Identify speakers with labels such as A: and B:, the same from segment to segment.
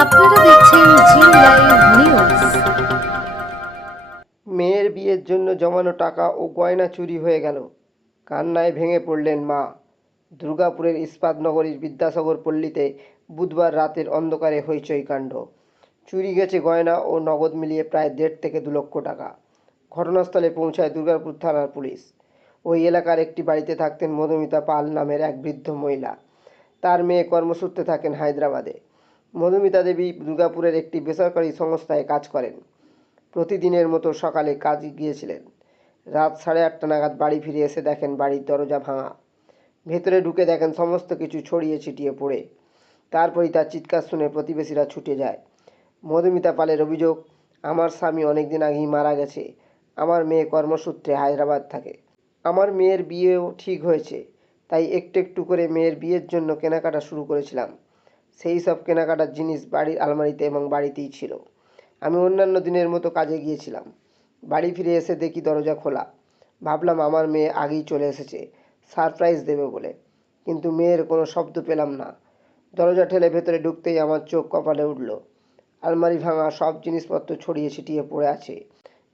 A: আপনারা দেখছেন জি live news
B: মেয়ের বিয়ের জন্য জমানো টাকা ও গয়না চুরি হয়ে গেল। কান্নায় ভেঙে পড়লেন মা। দুর্গাপুরের ইস্পাতনগরীর বিদ্যাসাগর পল্লীতে বুধবার রাতের অন্ধকারে হইচই কাণ্ড। চুরি গেছে গয়না ও নগদ মিলিয়ে প্রায় দেড় থেকে দু লক্ষ টাকা। ঘটনাস্থলে পৌঁছায় দুর্গাপুর থানার পুলিশ। ওই এলাকার একটি বাড়িতে থাকতেন মধুমিতা পাল নামের এক বৃদ্ধ মহিলা। তার মেয়ে কর্মসূত্রে থাকেন হায়দ্রাবাদে। মধুমিতা দেবী দুর্গাপুরের একটি বেসরকারি সংস্থায় কাজ করেন। প্রতিদিনের মতো সকালে কাজে গিয়েছিলেন। রাত সাড়ে আটটা নাগাদ বাড়ি ফিরে এসে দেখেন বাড়ির দরজা ভাঙা। ভেতরে ঢুকে দেখেন সমস্ত কিছু ছড়িয়ে ছিটিয়ে পড়ে। তারপরই তার চিৎকার শুনে প্রতিবেশীরা ছুটে যায়। মধুমিতা পালের অভিযোগ, আমার স্বামী অনেক দিন আগেই মারা গেছে। আমার মেয়ে কর্মসূত্রে হায়দ্রাবাদ থাকে। আমার মেয়ের বিয়েও ঠিক হয়েছে। তাই একটু একটু করে মেয়ের বিয়ের জন্য কেনাকাটা শুরু করেছিলাম। সেই সব কেনাকাটার জিনিস বাড়ির আলমারিতে এবং বাড়িতেই ছিল। আমি অন্যান্য দিনের মতো কাজে গিয়েছিলাম। বাড়ি ফিরে এসে দেখি দরজা খোলা। ভাবলাম আমার মেয়ে আগেই চলে এসেছে। সারপ্রাইজ দেবে বলে। কিন্তু মেয়ের কোনো শব্দ পেলাম না। দরজা ঠেলে ভেতরে ঢুকতেই আমার চোখ কপালে উঠল। আলমারি ভাঙা সব জিনিসপত্র ছড়িয়ে ছিটিয়ে পড়ে আছে।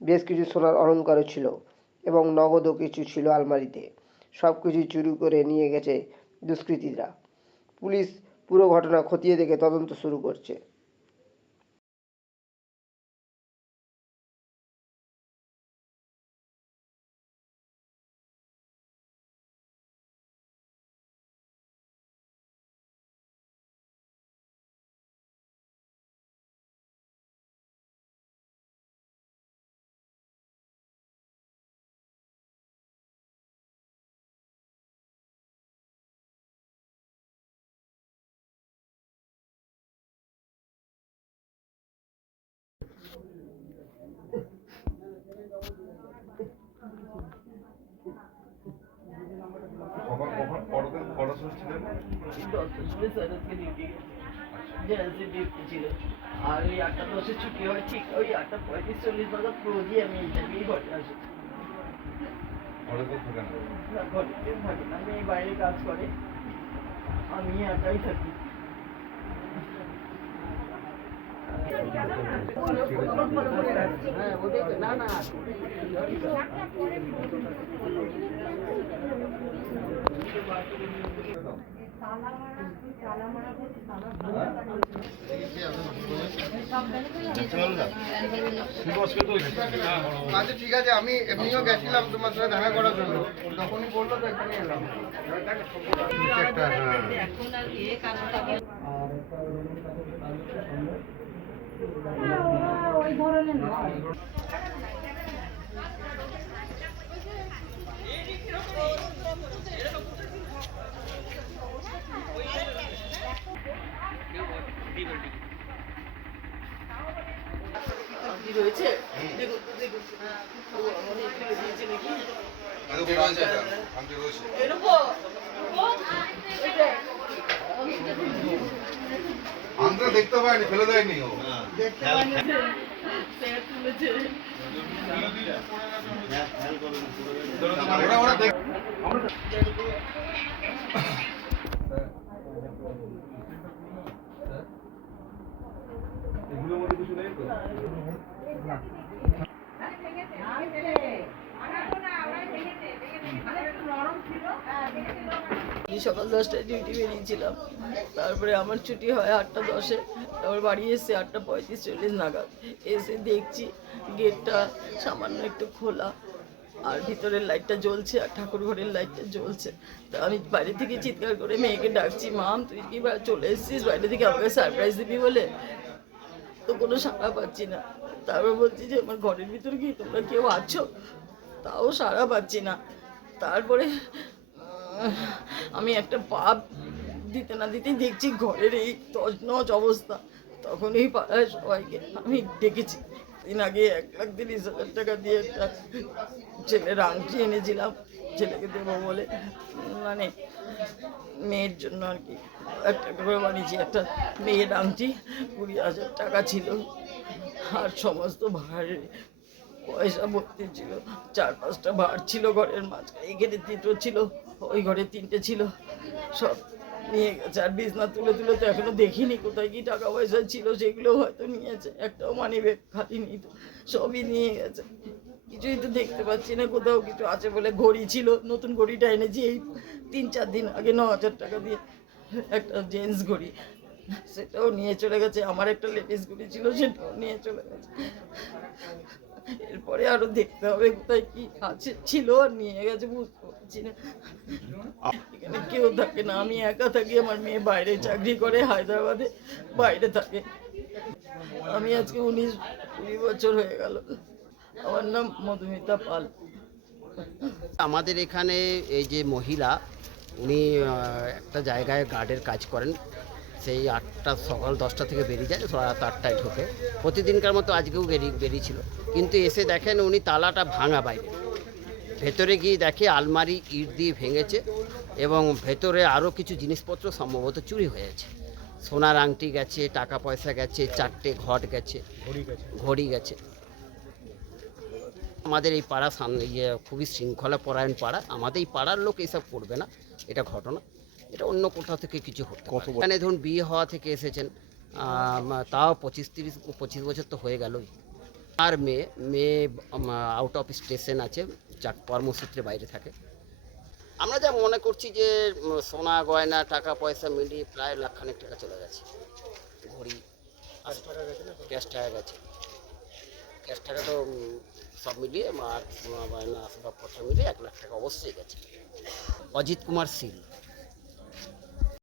B: বেশ কিছু সোনার অলঙ্কারও ছিল এবং নগদও কিছু ছিল আলমারিতে। সব কিছু চুরি করে নিয়ে গেছে দুষ্কৃতীরা। পুলিশ পুরো ঘটনা খতিয়ে দেখে তদন্ত শুরু করছে।
C: দশটার সময় স্যারকে ডিউটি জেনারেল ডিউটি ছিল। আর ওই আটটা দশে ছুটি হয় ঠিক ওই আটটা পঁয়ত্রিশ চল্লিশ নাগাদ রোজই আমি ইন্টারভিউ ঘরে আসি।
D: ঘরে
C: থাকে না। আমি বাইরে কাজ করে আমি একাই থাকি। হ্যাঁ না না।
B: আচ্ছা ঠিক আছে আমি এমনিও গেছিলাম তোমার সাথে দেখা করার জন্য। তখনই বলল তো এখানে এলাম। একটা হ্যাঁ
C: কি রয়েছে দেখুন তো, দেখুন ও, আমার এখানে দিয়েছে নাকি
D: আনতে দেখতে পাইনি ফেলে দেয়নি ও। এগুলোর মধ্যে কিছু নেই তো?
C: সকাল দশটায় ডিউটি বেরিয়েছিলাম। তারপরে আমার ছুটি হয় আটটা দশে। তারপর বাড়ি এসে আটটা পঁয়ত্রিশ চল্লিশ নাগাদ এসে দেখছি গেটটা সামান্য একটু খোলা। আর ভিতরের লাইটটা জ্বলছে আর ঠাকুর ঘরের লাইটটা জ্বলছে। তা আমি বাইরে থেকে চিৎকার করে মেয়েকে ডাকছি, মাম, তুই কি চলে এসেছিস বাইরে থেকে আমাকে সারপ্রাইজ দিবি বলে। তো কোনো সাড়া পাচ্ছি না। তারপর বলছি যে আমার ঘরের ভিতরে কি তোমরা কেউ আছো? তাও সাড়া পাচ্ছি না। তারপরে আমি একটা পাপ দিতে না দিতেই দেখছি ঘরের এই তছনছ অবস্থা। তখন এই পাড়ায় সবাইকে আমি ডেকেছি। দিন আগে এক লাখ তিরিশ হাজার টাকা দিয়ে একটা ছেলের আংটি এনেছিলাম। ছেলেকে দেবো বলে মানে মেয়ের জন্য আর কি। একটা করে বানিয়েছি, একটা মেয়ের আংটি, কুড়ি হাজার টাকা ছিল। আর সমস্ত ভাড়ের পয়সা ভর্তি ছিল, চার পাঁচটা ভাড় ছিল ঘরের মাঝখানে, এখানে তিনটো ছিল, ওই ঘরে তিনটে ছিল, সব নিয়ে গেছে। আর বিছনা তুলে তুলে তো এখনও দেখিনি কোথায় কি টাকা পয়সা ছিল, সেগুলো হয়তো নিয়েছে, একটাও মানি ব্যাগ খালি নি তো, সবই নিয়ে গেছে। কিছুই তো দেখতে পাচ্ছি না, কোথাও কিছু আছে বলে ঘড়ি ছিল, নতুন ঘড়িটা এনেছি, এই তিন চার দিন আগে ন হাজার টাকা দিয়ে একটা জেন্টস ঘড়ি, সেটাও নিয়ে চলে গেছে, আমার একটা লেডিস ঘড়ি ছিল, সেটাও নিয়ে চলে গেছে। এরপরে আরও দেখতে হবে কোথায় কি আছে। ছিল আর নিয়ে গেছে, বুঝতে পারছি না। এখানে কেউ থাকে না, আমি একা থাকি, আমার মেয়ে বাইরে চাকরি করে হায়দ্রাবাদে, বাইরে থাকে। আমি আজকে উনিশ, কুড়ি বছর হয়ে গেল। আমার নাম মধুমিতা পাল।
E: আমাদের এখানে এই যে মহিলা, উনি একটা জায়গায় গার্ডের কাজ করেন। সেই আটটা সকাল দশটা থেকে বেরিয়ে যায় রাত আটটায় ঢোকে। প্রতিদিনকার মতো আজকেও বেরিয়ে বেরিয়েছিল। কিন্তু এসে দেখেন উনি তালাটা ভাঙা বাইরে। ভেতরে গিয়ে দেখে আলমারি ইট দিয়ে ভেঙেছে এবং ভেতরে আরও কিছু জিনিসপত্র সম্ভবত চুরি হয়েছে সোনার আংটি গেছে টাকা পয়সা গেছে চারটে ঘট গেছে ঘড়ি গেছে। আমাদের এই পাড়া সামনে ইয়ে খুবই শৃঙ্খলা পরায়ণ পাড়া। আমাদের এই পাড়ার লোক এসব করবে না এটা ঘটনা। এটা অন্য কোথাও থেকে কিছু হতে এখানে ধরুন বিয়ে হওয়া থেকে এসেছেন তাও পঁচিশ তিরিশ পঁচিশ বছর তো হয়ে গেলই। আর মেয়ে মেয়ে আউট অফ স্টেশন আছে যা কর্মসূত্রে বাইরে থাকে। আমরা যা মনে করছি যে সোনা গয়না টাকা পয়সা মিলিয়ে প্রায় লাখখানেক টাকা চলে গেছে। ঘড়ি ক্যাশ টাকা গেছে। ক্যাশ টাকা তো সব মিলিয়ে আর সোনা গয়না আসবাবপত্র মিলিয়ে এক লাখ টাকা অবশ্যই গেছে। অজিত কুমার শীল